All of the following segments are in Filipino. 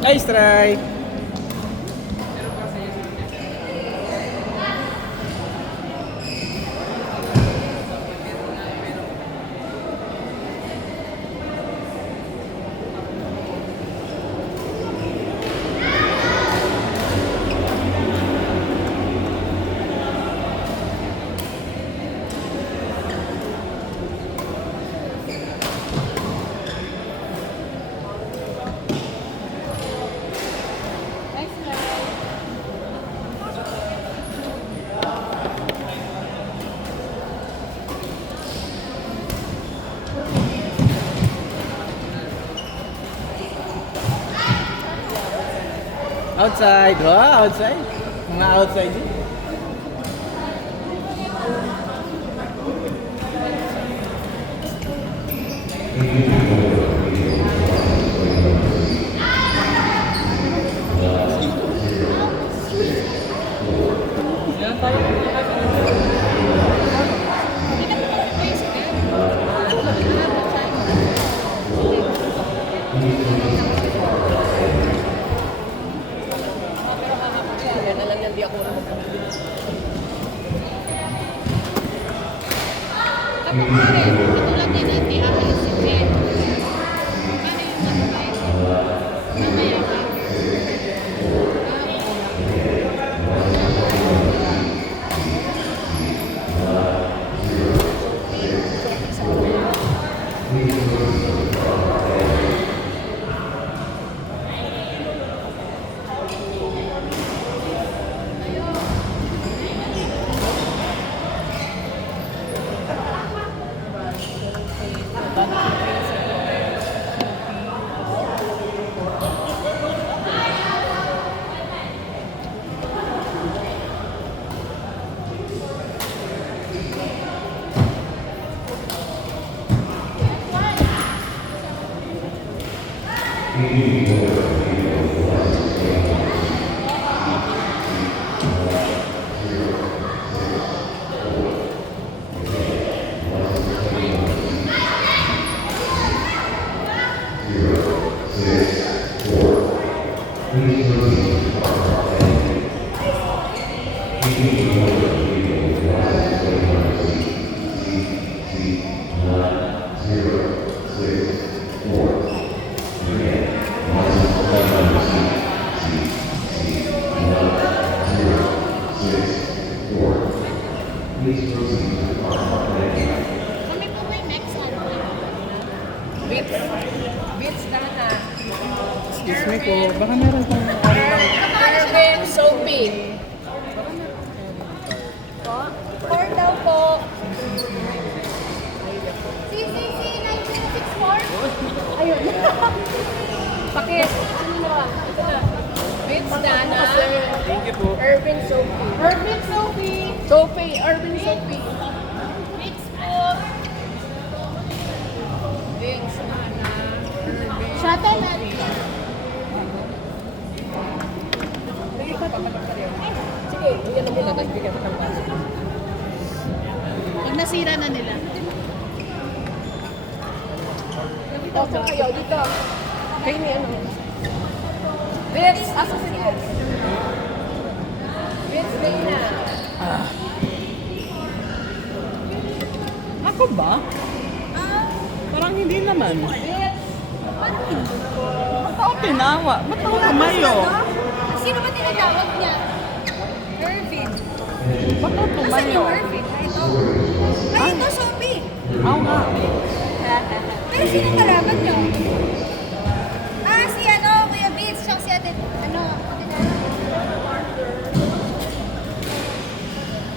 Nice try. Outside. Wow, outside. Mga outside yun. Katulad niya natin, ahal si Jen. Paano yung nag-buy? Mamaya ba? Kami po may next ano? Beats. Beats na na. Excuse me po. Baka meron pong Irvin Sophie. Po? 4 daw po. CCC 1964? Ayun. Pakit. Ano na ba? Ito na. Beats Dana. Thank you po. Irvin Sophie. Irvin Sophie. Sophie. Irvin Sophie. Beats po. Beats Dana. Irvin. Shuttle natin. Sige, bigyan na muna, tapos bigyan ko ng paso. Pag nasira na nila. Dito, saan kayo? Dito. Kayo ni ano? Bits! Asa si Bits? Bits, Dana. Ako ba? Parang hindi naman. Bits! Parang hindi. Ba't ako tinawa? Ba't ako tumayo? Sino ba tinatawag niya? Irvin. Ba't ako Asan tumayo? yung Irvin? Ito. Ay, ito, Sophie. Oo nga. Pero sino kalaban niyo? Ah, si ano, Kuya Beats, siya si Ate, ano, Ate Nana.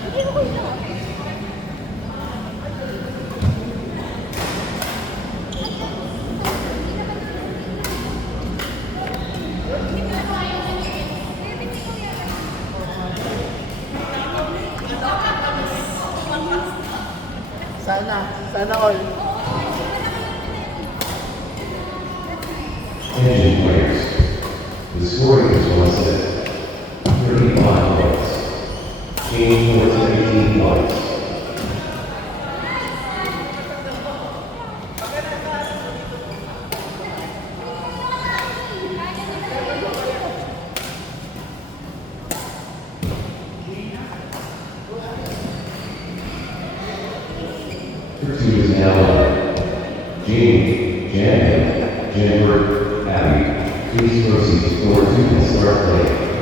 Hindi ko na. Sana all. Attention players. The scoring is once set. 35 points. Change towards 18 points. calendar. Jean, Jan, Jennifer, Abby, please proceed to door 2 and start playing.